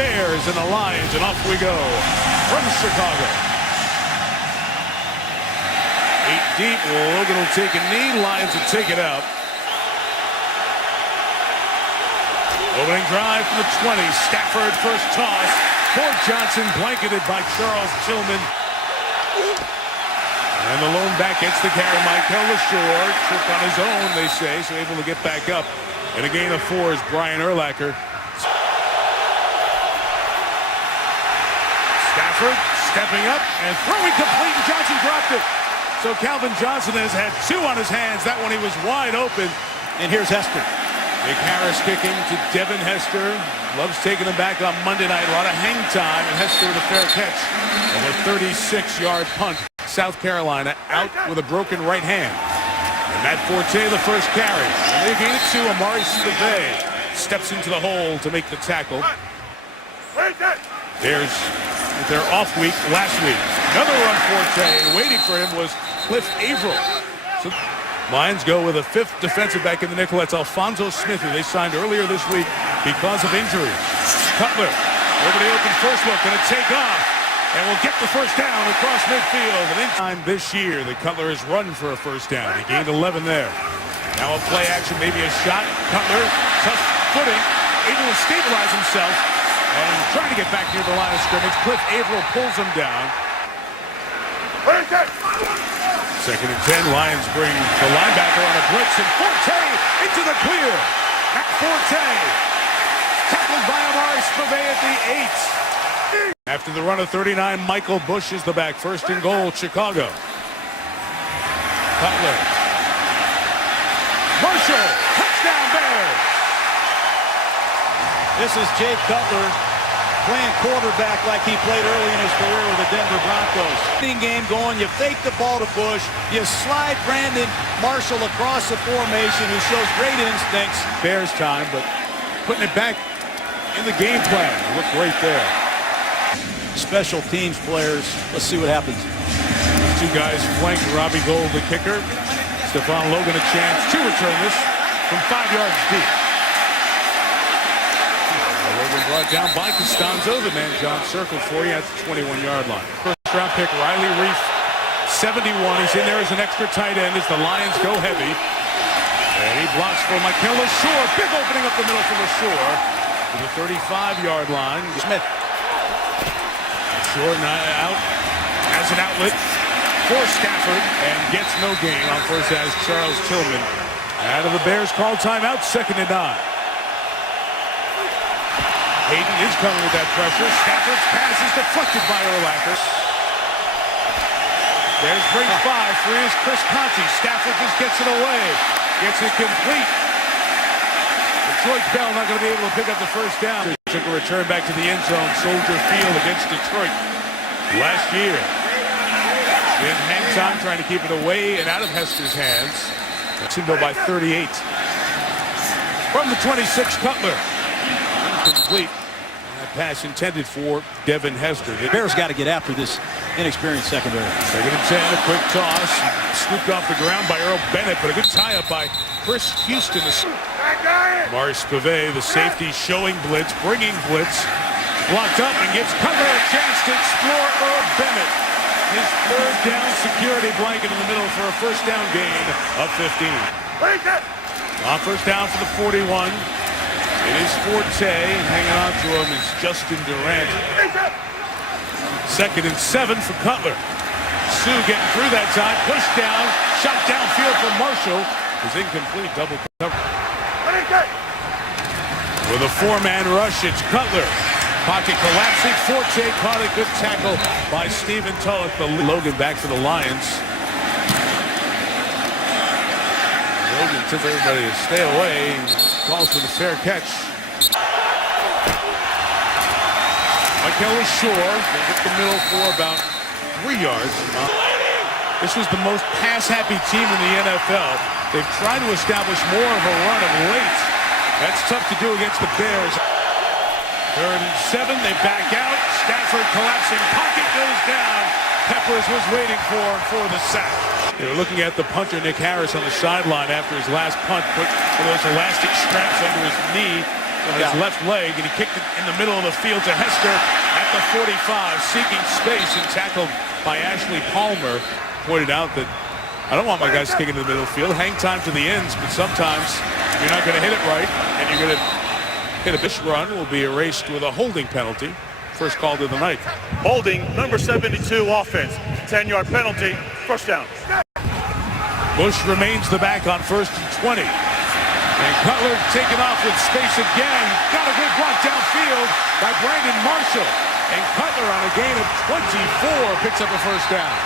Bears and the Lions, and off we go from Chicago. 8 deep, Logan will take a knee, Lions will take it out. Opening drive from the 20, Stafford first toss for Johnson, blanketed by Charles Tillman. And the lone back gets the carry, Michael LaShore, tripped on his own, they say, so able to get back up. And a gain of 4 is Brian Urlacher. Stafford stepping up and throwing complete, and Johnson dropped it. So Calvin Johnson has had 2 on his hands. That one he was wide open. And here's Hester. Nick Harris kicking to Devin Hester. Loves taking him back on Monday night. A lot of hang time, and Hester with a fair catch. And a 36-yard punt. South Carolina out with a broken right hand. And Matt Forte the first carry. And they gain it to Amari Spivey. Steps into the hole to make the tackle. There's their off week last week. Another run Forte, and waiting for him was Cliff Averill. So Lions go with a 5th defensive back in the nickel. That's Alfonso Smith, who they signed earlier this week because of injuries. Cutler over the open first look, going to take off, and will get the first down across midfield. And in time this year, the Cutler has run for a first down. He gained 11 there. Now a play action, maybe a shot. Cutler, tough footing, able to stabilize himself, and trying to get back near the line of scrimmage. Cliff Averill pulls him down. 2nd and 10, Lions bring the linebacker on a blitz, and Forte into the clear. Matt Forte, tackled by Amari Spivey at the 8. After the run of 39, Michael Bush is the back. 1st and goal, Chicago. Cutler. Marshall, touchdown Bears. This is Jay Cutler playing quarterback like he played early in his career with the Denver Broncos. Game going, you fake the ball to Bush, you slide Brandon Marshall across the formation, who shows great instincts. Bears time, but putting it back in the game plan. Look right there. Special teams players. Let's see what happens. 2 guys flanked Robbie Gould, the kicker. Stephon Logan a chance to return this from 5 yards deep. Logan brought down by Costanzo. The man John circled for you at the 21-yard line. First round pick Riley Reif, 71. He's in there as an extra tight end as the Lions go heavy. And he blocks for Michael LaShore. Big opening up the middle for LaShore to the 35-yard line. Smith. LaShore out as an outlet for Stafford and gets no gain on first as Charles Tillman. Out of the Bears call timeout, 2nd and 9. Hayden is coming with that pressure. Stafford's pass is deflected by Urlacher. There's break 5. Free is Chris Conti. Stafford just gets it away. Gets it complete. Detroit Bell not going to be able to pick up the first down. Took a return back to the end zone. Soldier Field against Detroit last year. In hang time, trying to keep it away and out of Hester's hands. Go by 38. From the 26, Cutler. Incomplete. That pass intended for Devin Hester. The Bears got to get after this inexperienced secondary. 2nd and 10, a quick toss. Scooped off the ground by Earl Bennett, but a good tie-up by Chris Houston. Amari Spivey, the safety, showing blitz, bringing blitz. Blocked up and gives Cutler a chance to explore Earl Bennett. His 3rd down security blanket in the middle for a first down gain of 15. On first down for the 41. It is Forte. Hanging on to him is Justin Durant. 2nd and 7 for Cutler. Sue getting through that time. Pushed down. Shot downfield for Marshall. Is incomplete. Double cover. With a 4-man rush, it's Cutler. Pocket collapsing. Forte caught a good tackle by Stephen Tulloch. Logan back for the Lions. Logan took everybody to stay away. Calls for the fair catch. Michael LaShore hit the middle for about 3 yards. This was the most pass-happy team in the NFL. They've tried to establish more of a run of late. That's tough to do against the Bears. 3rd and 7, they back out. Stafford collapsing, pocket goes down. Peppers was waiting for the sack. They were looking at the punter, Nick Harris, on the sideline after his last punt. Put one of those elastic straps under his knee. on his left leg, and he kicked it in the middle of the field to Hester at the 45, seeking space and tackled by Ashley Palmer. Pointed out that I don't want my guys kicking to the middle of the field. Hang time to the ends, but sometimes you're not going to hit it right, and you're going to hit a bish run. Will be erased with a holding penalty. First call to the night. Holding, number 72, offense. 10-yard penalty, first down. Bush remains the back on 1st and 20. And Cutler taken off with space again. Got a good block downfield by Brandon Marshall. And Cutler on a gain of 24 picks up a first down.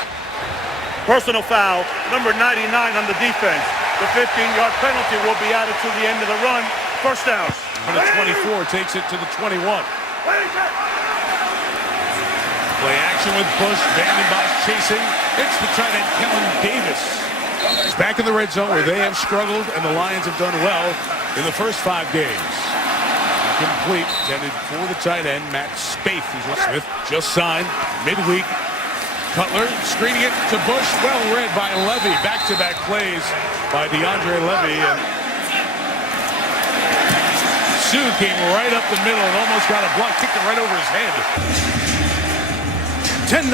Personal foul, number 99 on the defense. The 15-yard penalty will be added to the end of the run. First down. And the 24 takes it to the 21. Play action with Bush. Vanden Bosch chasing. It's the tight end, Kellen Davis. He's back in the red zone where they have struggled and the Lions have done well in the first 5 games. Complete, intended for the tight end, Matt Spaeth. Smith just signed midweek. Cutler screening it to Bush. Well read by Levy. Back-to-back plays by DeAndre Levy. And Sue came right up the middle and almost got a block. Kicked it right over his head. 10-0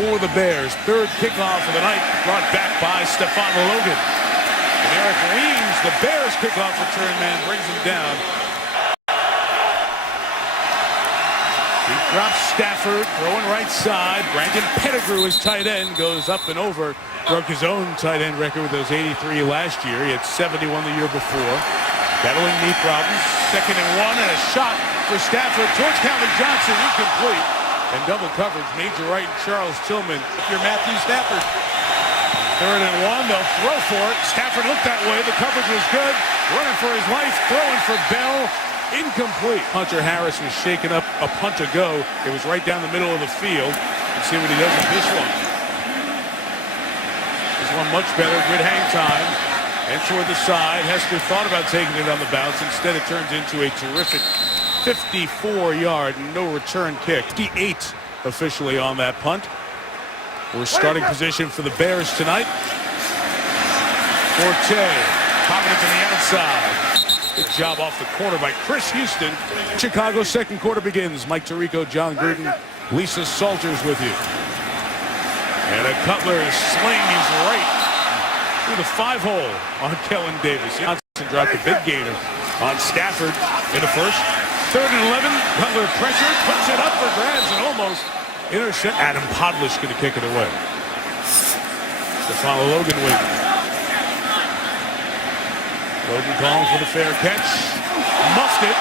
for the Bears. Third kickoff of the night brought back by Stephon Logan. And Eric Weems, the Bears kickoff return man, brings him down. He drops Stafford, throwing right side. Brandon Pettigrew, his tight end, goes up and over. Broke his own tight end record with those 83 last year. He had 71 the year before. Battling knee problems. 2nd and 1 and a shot for Stafford towards Calvin Johnson. Incomplete. And double coverage, Major Wright and Charles Tillman. If you're Matthew Stafford. 3rd and 1, they'll throw for it. Stafford looked that way. The coverage was good. Running for his life, throwing for Bell. Incomplete. Hunter Harris was shaken up a punt ago. It was right down the middle of the field. Let's see what he does with this one. This one much better. Good hang time. And toward the side. Hester thought about taking it on the bounce. Instead, it turns into a terrific 54-yard, no return kick. 58 officially on that punt. We're starting position for the Bears tonight. Forte, popping it to the outside. Good job off the corner by Chris Houston. Chicago's second quarter begins. Mike Tirico, John Gruden, Lisa Salters with you. And a Cutler is slaying his right through the 5-hole on Kellen Davis. Johnson dropped a big gainer on Stafford in the first. 3rd and 11, Cutler pressure, puts it up for grabs and almost intercept. Adam Podlish going to kick it away. Stephon Logan waiting. Logan calling for the fair catch. Muffed it.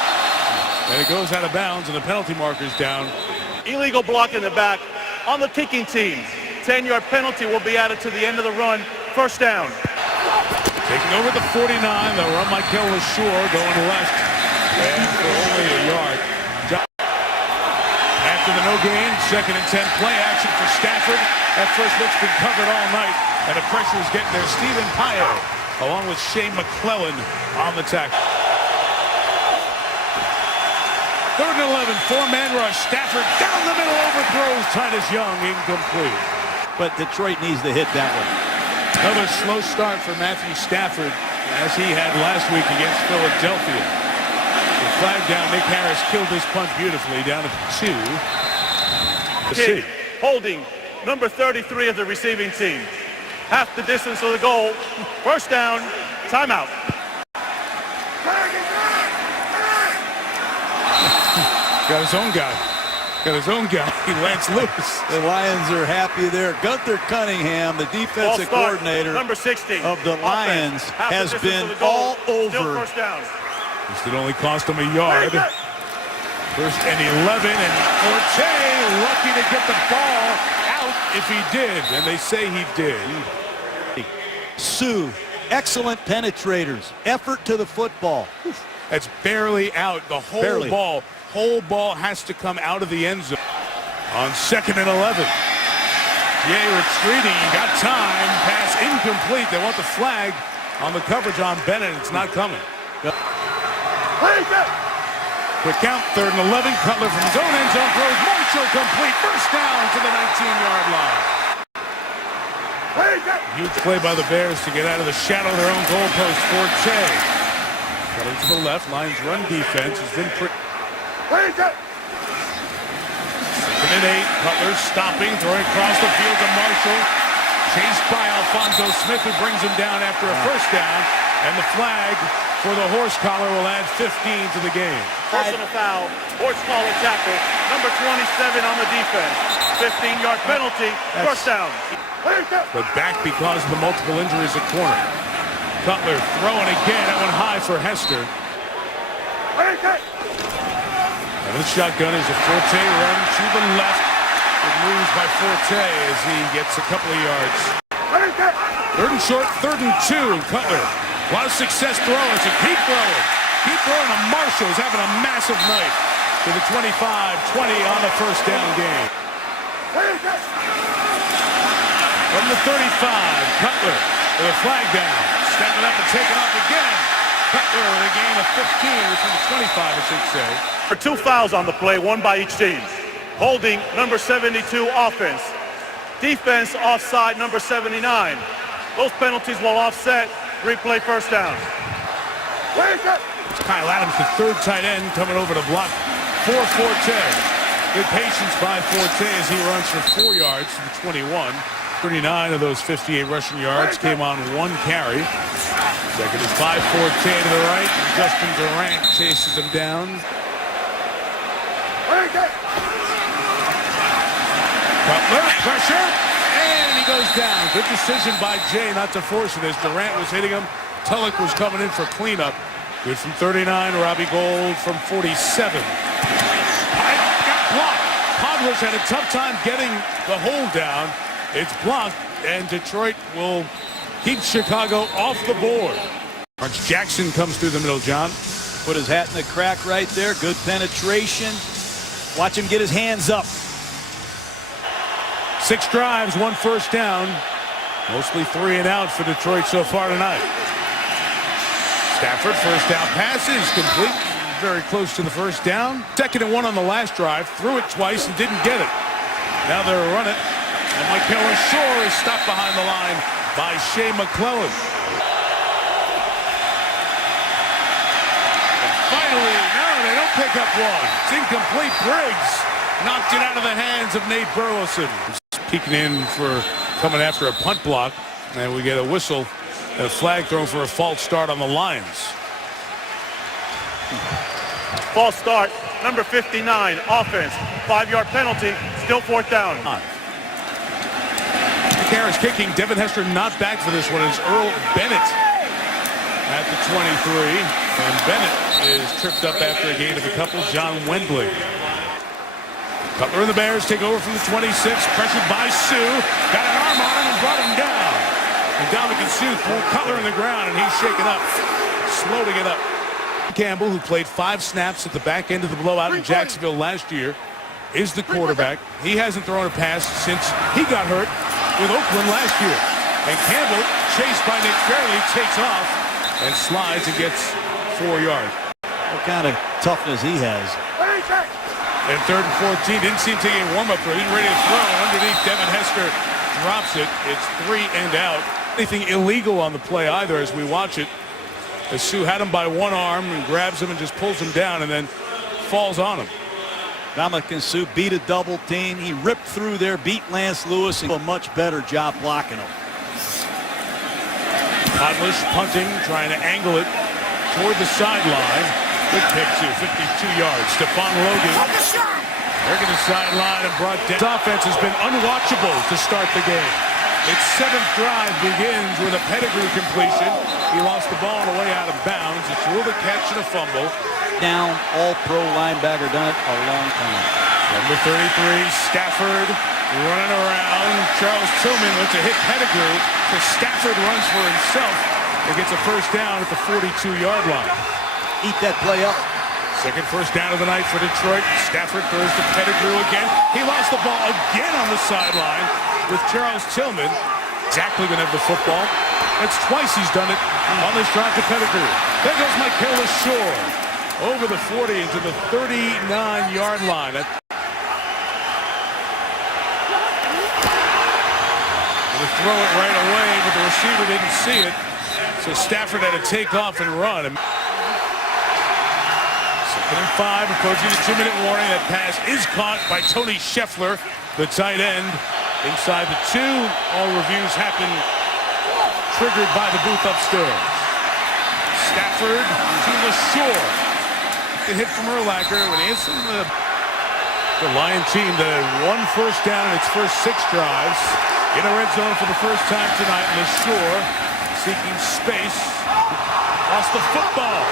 And it goes out of bounds and the penalty marker's down. Illegal block in the back on the kicking team. 10-yard penalty will be added to the end of the run. First down. Taking over the 49, they'll run Michael LaSure going left. And for only a yard. After the no gain, 2nd and 10 play action for Stafford. That first look's been covered all night, and the pressure is getting there. Stephen Payo, along with Shane McClellan on the tackle. 3rd and 11, 4-man rush. Stafford down the middle, overthrows Titus Young, incomplete. But Detroit needs to hit that one. Another slow start for Matthew Stafford, as he had last week against Philadelphia. The flag down, Nick Harris killed this punt beautifully, down to 2. Holding, number 33 of the receiving team. Half the distance of the goal. First down, timeout. Got his own guy. He lets loose. The Lions are happy there. Gunther Cunningham, the defensive coordinator number 60 of the Lions, has been all over. First down. This did only cost him a yard. 1st and 11, and Forte lucky to get the ball out if he did, and they say he did. Sue, excellent penetrators. Effort to the football. That's barely out. The whole ball has to come out of the end zone. On 2nd and 11. Jay retreating, got time, pass incomplete. They want the flag on the coverage on Bennett. It's not coming. Quick count, 3rd and 11. Cutler from his own end zone throws. Marshall complete. First down to the 19-yard line. Huge play by the Bears to get out of the shadow of their own goalpost. Forte Cutting to the left. Lions run defense has been pretty. Second and 8. Cutler stopping, throwing across the field to Marshall. Chased by Alfonso Smith, who brings him down after a first down. And the flag for the horse collar will add 15 to the game. Personal foul, horse collar tackle, number 27 on the defense. 15-yard penalty, first down. But back because of the multiple injuries at corner. Cutler throwing again. That one high for Hester. And the shotgun is a Forte run to the left. It moves by Forte as he gets a couple of yards. Third and short, 3rd and 2. And Cutler, a lot of success throwing. So keep throwing. Keep throwing. And Marshall is having a massive night to the 25-20 on the first down game. From the 35, Cutler with a flag down. Stepping up and taking off again. Cutler with a gain of 15, or from the 25, I should say. For 2 fouls on the play, 1 by each team. Holding, number 72, offense. Defense, offside, number 79. Those penalties will offset. Replay first down. It's Kyle Adams, the 3rd tight end, coming over to block for Forte. Good patience by Forte as he runs for 4 yards to the 21. 39 of those 58 rushing yards came on 1 carry. Second is by Forte to the right. And Justin Durant chases him down. Cutler, pressure, and he goes down. Good decision by Jay not to force it as Durant was hitting him. Tulloch was coming in for cleanup. Good from 39, Robbie Gould from 47. Got blocked. Podlish had a tough time getting the hold down. It's blocked, and Detroit will keep Chicago off the board. March Jackson comes through the middle, John. Put his hat in the crack right there. Good penetration. Watch him get his hands up. 6 drives, 1 first down. Mostly 3 and out for Detroit so far tonight. Stafford, first down passes, complete. Very close to the first down. 2nd and 1 on the last drive. Threw it twice and didn't get it. Now they'll run it. And Michael Shore is stopped behind the line by Shea McClellan. And finally, no, they don't pick up one. It's incomplete. Briggs knocked it out of the hands of Nate Burleson. Peeking in for coming after a punt block. And we get a whistle and a flag thrown for a false start on the Lions. False start, number 59, offense. 5-yard penalty, still 4th down. Harris kicking. Devin Hester not back for this one. It's Earl Bennett at the 23. And Bennett is tripped up after a gain of a couple. John Wembley. Cutler and the Bears take over from the 26. Pressured by Sue. Got an arm on him and brought him down. And Dominican Sue threw Cutler in the ground, and he's shaken up. Slow to get up. Campbell, who played 5 snaps at the back end of the blowout in Jacksonville last year, is the quarterback. He hasn't thrown a pass since he got hurt with Oakland last year. And Campbell, chased by Nick Fairley, takes off and slides and gets 4 yards. What kind of toughness he has. And 3rd and 14, didn't seem to get warm up for. He's ready to throw. Underneath, Devin Hester drops it. It's 3 and out. Anything illegal on the play either as we watch it. As Sue had him by one arm and grabs him and just pulls him down and then falls on him. Dominican Sue beat a double team. He ripped through there, beat Lance Lewis, and did a much better job blocking him. Podlish punting, trying to angle it toward the sideline. Good pick too, 52 yards. Stephon Logan. They're going to sideline and brought down. This offense has been unwatchable to start the game. Its 7th drive begins with a Pettigrew completion. He lost the ball on the way out of bounds. It's ruled a catch and a fumble. Down, all-pro linebacker, done it a long time. Number 33, Stafford running around. Charles Tillman went to hit Pettigrew. So Stafford runs for himself and gets a first down at the 42-yard line. Eat that play up. Second first down of the night for Detroit. Stafford throws to Pettigrew again. He lost the ball again on the sideline with Charles Tillman. Exactly going to have the football. That's twice he's done it on this drive to Pettigrew. There goes Michael Shore over the 40 into the 39-yard line. Going to throw it right away, but the receiver didn't see it. So Stafford had to take off and run. 5, approaching the 2-minute warning. That pass is caught by Tony Scheffler, the tight end, inside the 2. All reviews happen triggered by the booth upstairs. Stafford to LaShore. The hit from Urlacher when Anson, the Lion team, that one first down in its first 6 drives. In a red zone for the first time tonight. LaShore seeking space. Lost the football.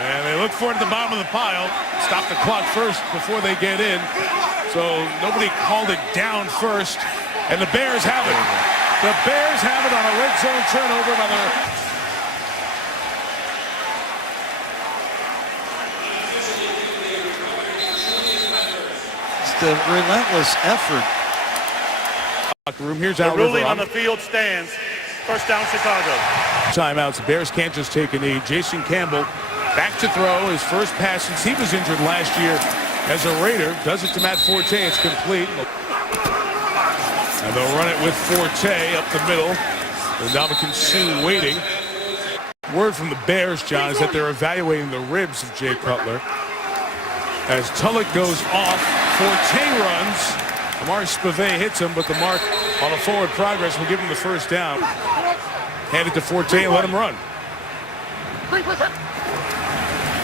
And they look for it at the bottom of the pile. Stop the clock first before they get in. So nobody called it down first. And the Bears have it. The Bears have it on a red zone turnover by the... It's the relentless effort. Room. Here's the Al ruling River on the field stands. First down, Chicago. Timeouts. The Bears can't just take a knee. Jason Campbell back to throw. His first pass since he was injured last year as a Raider. Does it to Matt Forte. It's complete. And they'll run it with Forte up the middle. And Ndamukong Suh waiting. Word from the Bears, John, is that they're evaluating the ribs of Jay Cutler. As Tulloch goes off, Forte runs. Amari Spivey hits him, but the mark on a forward progress will give him the first down. Hand it to Forte and let him run.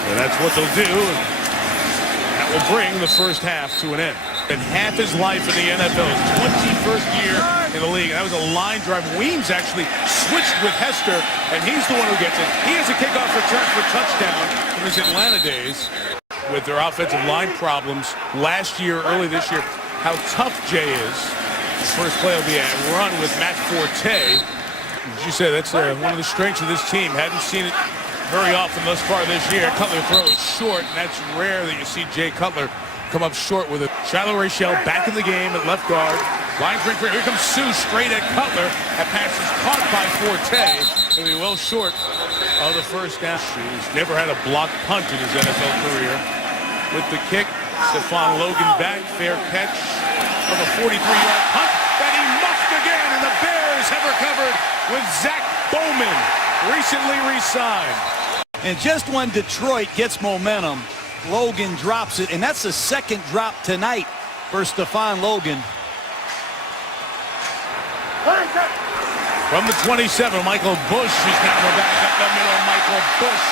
And that's what they'll do. That will bring the first half to an end. And half his life in the NFL, his 21st year in the league. That was a line drive. Weems actually switched with Hester, and he's the one who gets it. He has a kickoff return for a touchdown from his Atlanta days with their offensive line problems last year, early this year. How tough Jay is. His first play will be a run with Matt Forte. As you said, that's one of the strengths of this team. Hadn't seen it very often thus far this year. Cutler throws short, and that's rare that you see Jay Cutler come up short with it. Shiloh Rachel back in the game at left guard. Line break. Here comes Suh straight at Cutler. That pass is caught by Forte. He'll be well short of the first down. He's never had a blocked punt in his NFL career. With the kick, Stephon Logan back. Fair catch of a 43-yard punt that he muffed again. And the Bears have recovered with Zach Bowman, recently re-signed. And just when Detroit gets momentum, Logan drops it, and that's the second drop tonight for Stephon Logan. From the 27, Michael Bush is now the back up the middle. Michael Bush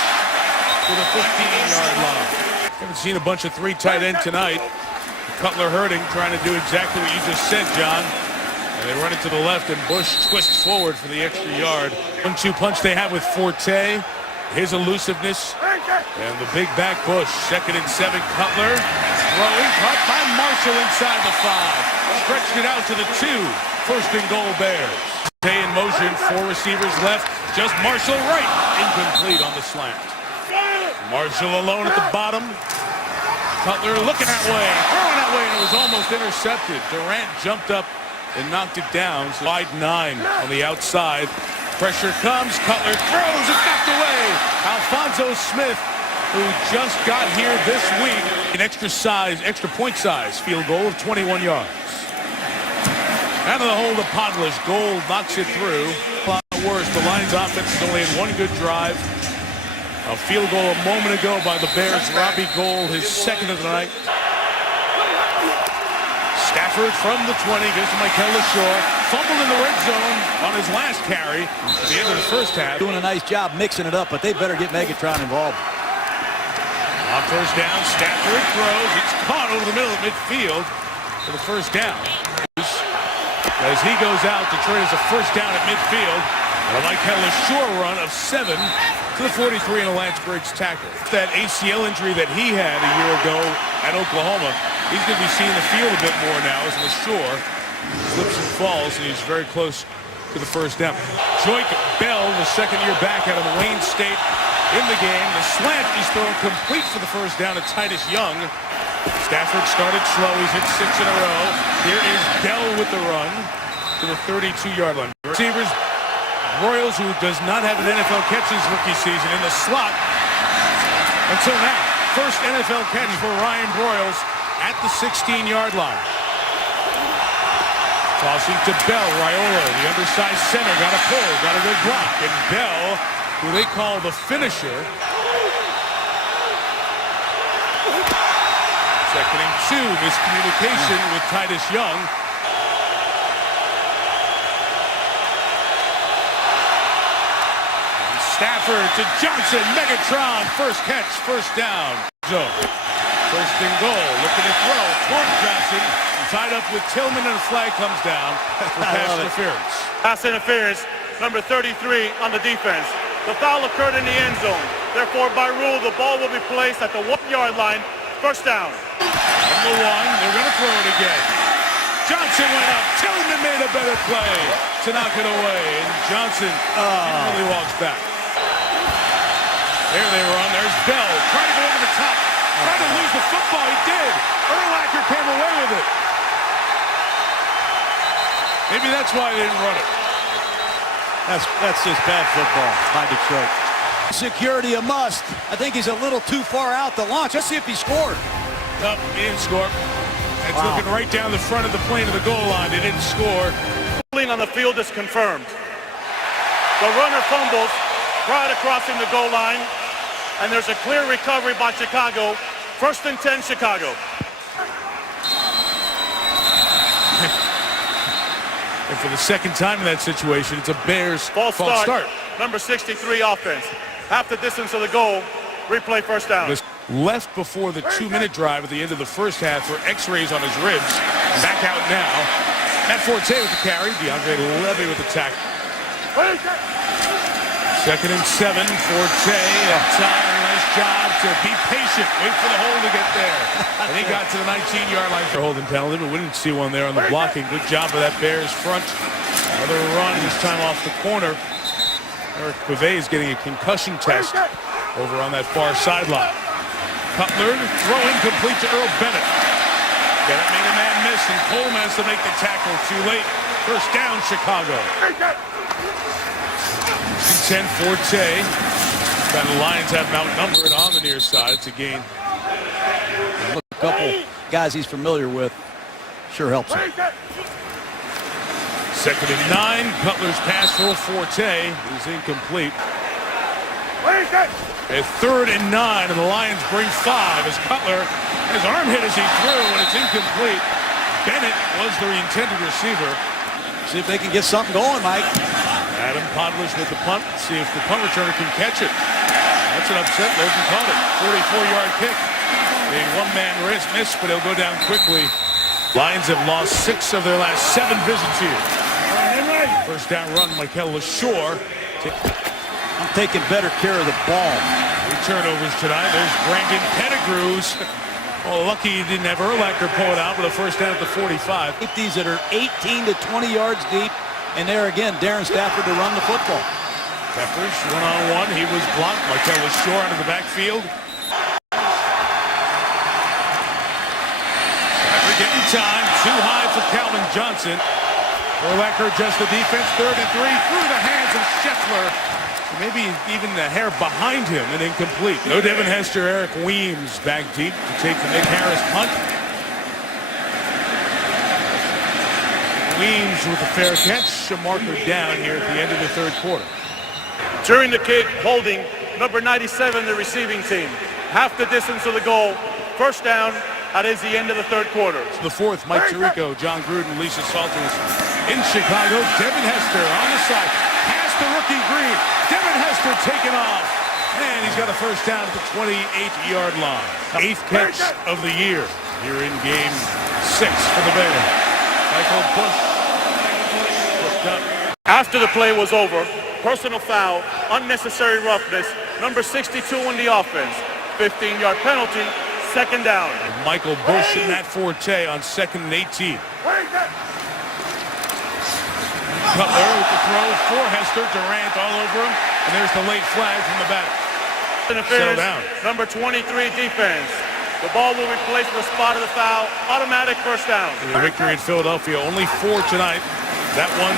to the 15-yard line. Haven't seen a bunch of 3 tight end tonight. Cutler hurting, trying to do exactly what you just said, John. And they run it to the left, and Bush twists forward for the extra yard. 1-2 punch they have with Forte. His elusiveness. And the big back Bush. 2nd and 7, Cutler. Throwing, caught by Marshall inside the 5. Stretched it out to the 2. 1st and goal Bears. Stay in motion, 4 receivers left. Just Marshall right. Incomplete on the slant. Marshall alone at the bottom. Cutler looking that way, throwing that way, and it was almost intercepted. Durant jumped up and knocked it down. Slide 9 on the outside. Pressure comes, Cutler throws, it's knocked away. Alphonso Smith, who just got here this week. An extra point size field goal of 21 yards. Out of the hole to Podlish. Gold knocks it through. Worse, the Lions offense has only had 1 good drive. A field goal a moment ago by the Bears. Robbie Gould, his 2nd of the night. Stafford from the 20, gives to Michael LaShore. Fumbled in the red zone on his last carry at the end of the first half. Doing a nice job mixing it up, but they better get Megatron involved. On first down, Stafford throws. It's caught over the middle of midfield for the first down. As he goes out, Detroit has a first down at midfield. And a Michael LaShore run of 7 to the 43 and a Lance Briggs tackle. That ACL injury that he had a year ago at Oklahoma, he's going to be seeing the field a bit more now as LaShore slips and falls, and he's very close to the first down. Joik Bell, the 2nd-year back out of Wayne State, in the game. The slant is thrown complete for the first down to Titus Young. Stafford started slow. He's hit 6 in a row. Here is Bell with the run to the 32-yard line. Receivers, Broyles, who does not have an NFL catch this rookie season, in the slot until now. First NFL catch for Ryan Broyles at the 16-yard line. Tossing to Bell. Raiola, the undersized center, got a pull, got a good block. And Bell, who they call the finisher. Second and 2, miscommunication with Titus Young. And Stafford to Johnson, Megatron, first catch, first down. Zone. First and goal, looking to throw toward Johnson, tied up with Tillman, and a flag comes down for pass interference. Pass interference, number 33 on the defense. The foul occurred in the end zone. Therefore, by rule, the ball will be placed at the 1-yard line. First down. Number 1, they're going to throw it again. Johnson went up. Tillman made a better play to knock it away, and Johnson really walks back. There they run. There's Bell trying to go over the top. Trying to lose the football. He did. Urlacher came away with it. Maybe that's why they didn't run it. That's just bad football by Detroit. Security a must. I think he's a little too far out to launch. Let's see if he scored. Nope, he didn't score. It's looking right down the front of the plane of the goal line. They didn't score. Holding on the field is confirmed. The runner fumbles prior to crossing the goal line, and there's a clear recovery by Chicago. First and 10, Chicago. And for the second time in that situation, it's a Bears false start. Number 63 offense. Half the distance of the goal. Replay first down. Left before the 2-minute drive at the end of the first half for x-rays on his ribs. Back out now. Matt Forte with the carry. DeAndre Levy with the tackle. Second and 7. Forte outside. Nice job to be patient. Wait for the hole to get there. And he got to the 19-yard line for holding penalty, but we didn't see one there on the blocking. Good job of that Bears front. Another run, this time off the corner. Eric Pavey is getting a concussion test over on that far sideline. Cutler, throw incomplete to Earl Bennett. Bennett made a man miss, and Coleman has to make the tackle too late. First down, Chicago. 10 Forte. And the Lions have him outnumbered on the near side. It's a gain. Look, a couple guys he's familiar with. Sure helps him. Second and 9. Cutler's pass for Forte is incomplete. A third and 9, and the Lions bring 5 as Cutler, his arm hit as he threw, and it's incomplete. Bennett was the intended receiver. See if they can get something going, Mike. Adam Podlish with the punt. See if the punt returner can catch it. That's an upset. Logan caught it. 44-yard kick. A one-man miss, but he'll go down quickly. Lions have lost 6 of their last 7 visits here. First down run, Michael LaShore. I'm taking better care of the ball. 3 turnovers tonight. There's Brandon Pettigrews. Well, lucky he didn't have Urlacher pull it out, but a first down at the 45. These that are 18 to 20 yards deep. And there again, Darren Stafford to run the football. Peppers, one-on-one. He was blocked. Michael LaShore out of the backfield. Stafford getting time. Too high for Calvin Johnson. Urlacher adjusts the defense. 3rd and 3 through the hands of Scheffler. Maybe even the hair behind him and incomplete. No Devin Hester. Eric Weems back deep to take the Nick Harris punt. Weems with a fair catch. A marker down here at the end of the 3rd quarter. During the kick, holding number 97, the receiving team. Half the distance of the goal. First down. That is the end of the 3rd quarter. The 4th, Mike Tirico, John Gruden, Lisa Salters in Chicago. Devin Hester on the side. Past the rookie Green. Devin Hester taken off. And he's got a first down at the 28-yard line. 8th catch of the year here in game 6 for the Bears. Michael Bush looked up. After the play was over, personal foul, unnecessary roughness, number 62 in the offense. 15-yard penalty, second down. Michael Bush and Matt Forte on 2nd and 18. Cutler with the throw for Hester. Durant all over him. And there's the late flag from the back. Settle down. Number 23 defense. The ball will be placed in the spot of the foul. Automatic first down. The victory in Philadelphia. Only 4 tonight. That one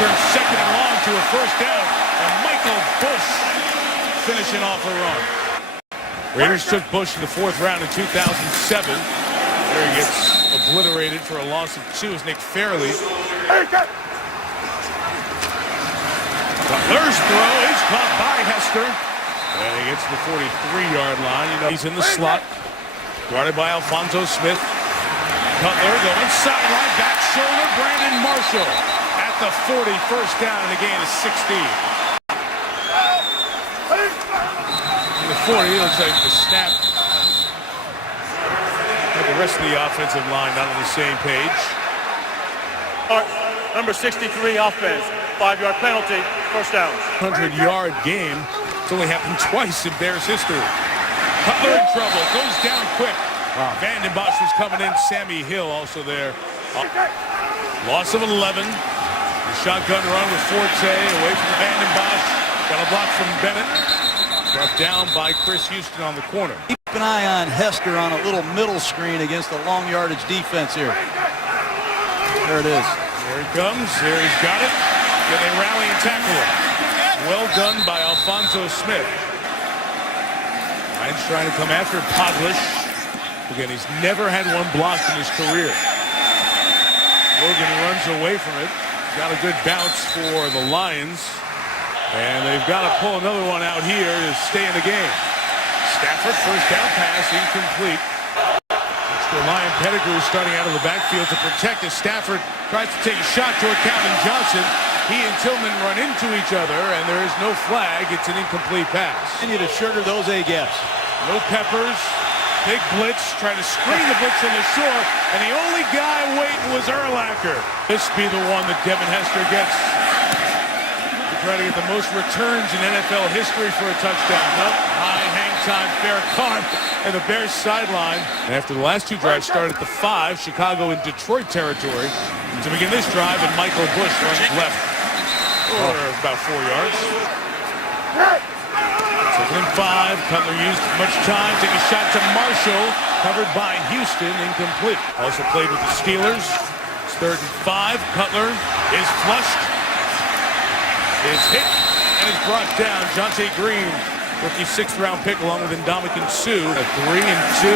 turned 2nd and long to a first down. And Michael Bush finishing off a run. Raiders took Bush in the 4th round in 2007. There he gets obliterated for a loss of 2 as Nick Fairley Butler's throw is caught by Hester. And he gets to the 43-yard line. You know, he's in the slot. Guarded by Alfonso Smith. Cutler going sideline, back shoulder, Brandon Marshall at the 40, first down, and the gain is 16. In the 40, it looks like the snap. And the rest of the offensive line not on the same page. Number 63 offense, 5-yard penalty, first down. 100-yard game. It's only happened twice in Bears history. Cutler in trouble, goes down quick. Wow. Vanden Bosch was coming in. Sammy Hill also there. Loss of 11. The shotgun run with Forte away from Vanden Bosch. Got a block from Bennett. Brought down by Chris Houston on the corner. Keep an eye on Hester on a little middle screen against the long yardage defense here. There it is. Here he comes. Here he's got it. Can they rally and tackle him? Well done by Alfonso Smith. Ryan's trying to come after Podlish. Again, he's never had one blocked in his career. Logan runs away from it. Got a good bounce for the Lions. And they've got to pull another one out here to stay in the game. Stafford, first down pass, incomplete. Extra Lion Pettigrew starting out of the backfield to protect as Stafford tries to take a shot toward Calvin Johnson. He and Tillman run into each other, and there is no flag. It's an incomplete pass. Continue to sugar those A-gaps. No Peppers. Big blitz, trying to screen the blitz on the shore, and the only guy waiting was Urlacher. This be the one that Devin Hester gets to try to get the most returns in NFL history for a touchdown. Nope, high hang time, fair caught, and the Bears sideline. And after the last two drives started at the 5, Chicago in Detroit territory. To begin this drive, and Michael Bush runs left for about 4 yards. Second and 5. Cutler used much time. Take a shot to Marshall. Covered by Houston. Incomplete. Also played with the Steelers. It's 3rd and 5. Cutler is flushed. Is hit. And is brought down. Jonte Green, rookie 6th-round pick, along with Ndamukong Suh. A 3 and 2.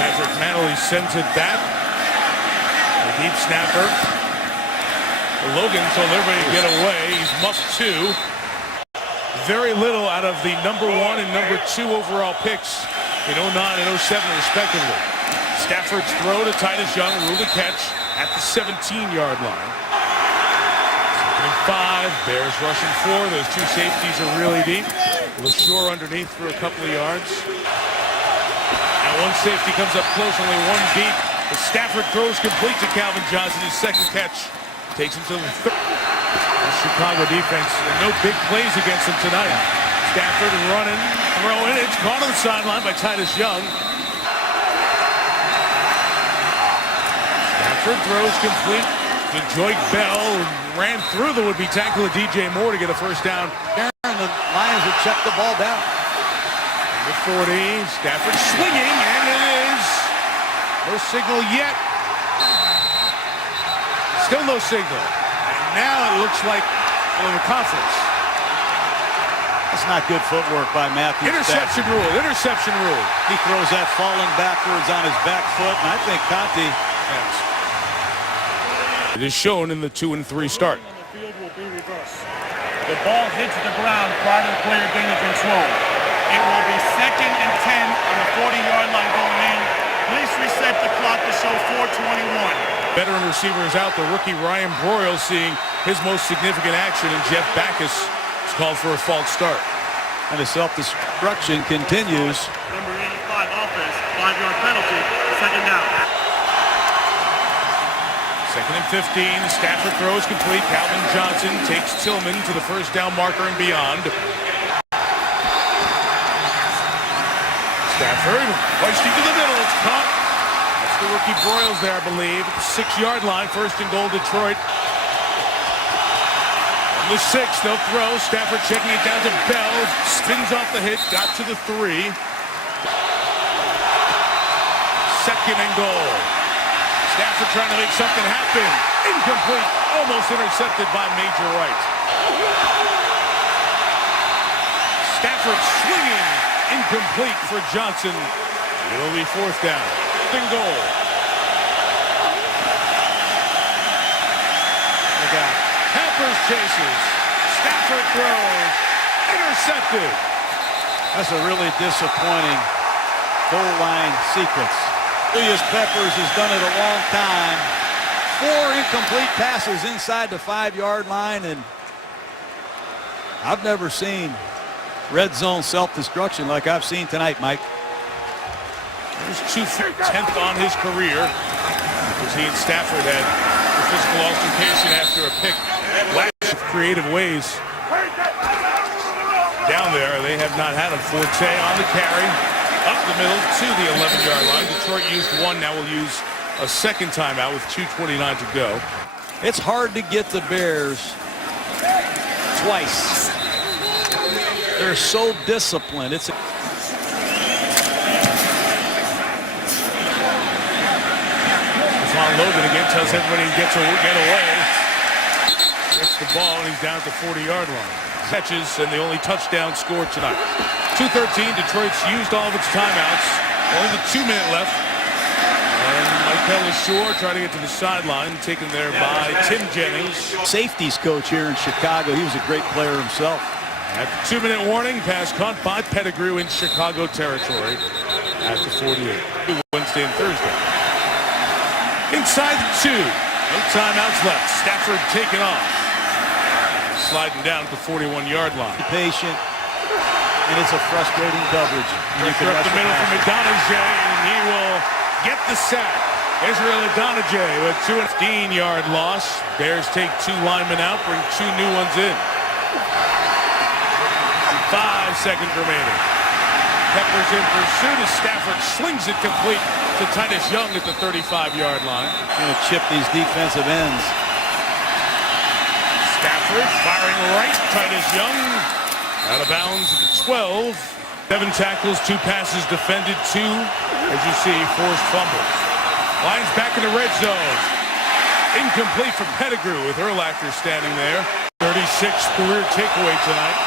Patrick Manley sends it back. A deep snapper. Logan told everybody to get away. He's muffed 2. Very little out of the number 1 and number 2 overall picks in 09 and 07 respectively. Stafford's throw to Titus Young, ruled a catch at the 17-yard line. 2nd and 5, Bears rushing 4. Those two safeties are really deep. LaSure underneath for a couple of yards. And one safety comes up close, only one deep. The Stafford throws complete to Calvin Johnson. His second catch takes him to the 3rd. Chicago defense, no big plays against them tonight. Stafford running, throwing. It's caught on the sideline by Titus Young. Stafford throws complete to Joyke Bell. Ran through the would-be tackle of DJ Moore to get a first down. And the Lions have checked the ball down. Number 40, Stafford swinging, and it is no signal yet. Still no signal. Now it looks like a conference. That's not good footwork by Matthew. Interception rule. Interception rule. He throws that falling backwards on his back foot, and I think Conti. It is shown in the 2 and 3 start. The field will be reversed. The ball hits the ground prior to the player gaining control. It will be 2nd and 10 on the 40-yard line going in. Please reset the clock to show 4:21. Veteran receivers out. The rookie Ryan Broyles seeing his most significant action, and Jeff Backus is called for a false start. And the self-destruction continues. Number 85 offense, 5-yard penalty, 2nd down. 2nd and 15. Stafford throws complete. Calvin Johnson takes Tillman to the first down marker and beyond. Stafford hoisting to the middle. It's caught. That's the rookie Broyles there, I believe. 6-yard line. 1st and goal, Detroit. On the 6, they'll throw. Stafford checking it down to Bell. Spins off the hit. Got to the 3. 2nd and goal. Stafford trying to make something happen. Incomplete. Almost intercepted by Major Wright. Stafford swinging. Incomplete for Johnson. It'll be 4th down. 3rd and goal. Broyles chases. Stafford throws. Intercepted. That's a really disappointing goal line sequence. Julius Peppers has done it a long time. 4 incomplete passes inside the 5-yard line, and I've never seen red zone self-destruction like I've seen tonight, Mike. There's 10th on his career, because he and Stafford had a physical altercation after a pick. Last creative ways. Down there, they have not had a Forte on the carry. Up the middle to the 11-yard line. Detroit used one, now will use a second timeout with 2:29 to go. It's hard to get the Bears twice. They're so disciplined. It's Von Logan again tells everybody he gets away. Gets the ball and he's down at the 40-yard line. Catches and the only touchdown scored tonight. 2:13. Detroit's used all of its timeouts. Only the 2-minute left. And Michael Shore trying to get to the sideline, taken there by Tim Jennings. Safeties coach here in Chicago. He was a great player himself. At the 2-minute warning, pass caught by Pettigrew in Chicago territory at the 48. Wednesday and Thursday. Inside the 2. No timeouts left. Stafford taken off. Sliding down at the 41-yard line. Patient, and it's a frustrating coverage. Pressure up the middle for Adonijah, and he will get the sack. Israel Adonijah with 15-yard loss. Bears take 2 linemen out, bring 2 new ones in. 5 seconds remaining. Peppers in pursuit as Stafford slings it complete to Titus Young at the 35-yard line. Going to chip these defensive ends. Stafford firing right. Titus Young out of bounds at the 12. 7 tackles, 2 passes defended, 2, as you see, forced fumbles. Lions back in the red zone. Incomplete from Pettigrew with Urlacher standing there. 36th career takeaway tonight.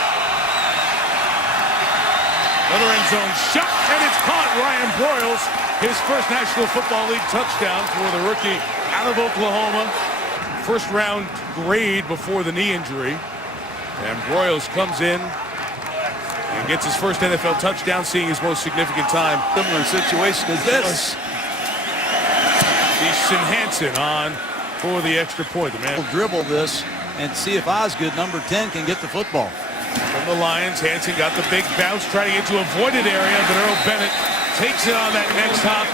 Another end zone shot, and it's caught. Ryan Broyles, his first National Football League touchdown for the rookie out of Oklahoma. First round grade before the knee injury. And Broyles comes in and gets his first NFL touchdown, seeing his most significant time. Similar situation as this. Easton Hansen on for the extra point. The man will dribble this and see if Osgood, number 10, can get the football. From the Lions, Hansen got the big bounce, trying to get to avoided area, but Earl Bennett takes it on that next hop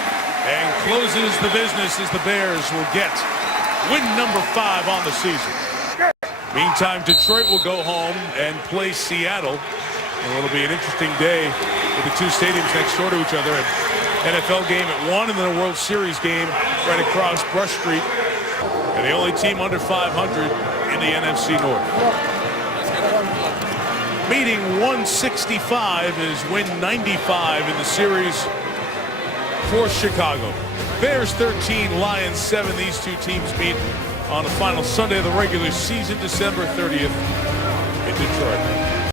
and closes the business as the Bears will get win number 5 on the season. Meantime, Detroit will go home and play Seattle. And it'll be an interesting day with the 2 stadiums next door to each other. An NFL game at 1 and then a World Series game right across Brush Street. And the only team under 500 in the NFC North. Meeting 165 is win 95 in the series for Chicago. Bears 13, Lions 7. These 2 teams meet on the final Sunday of the regular season, December 30th in Detroit.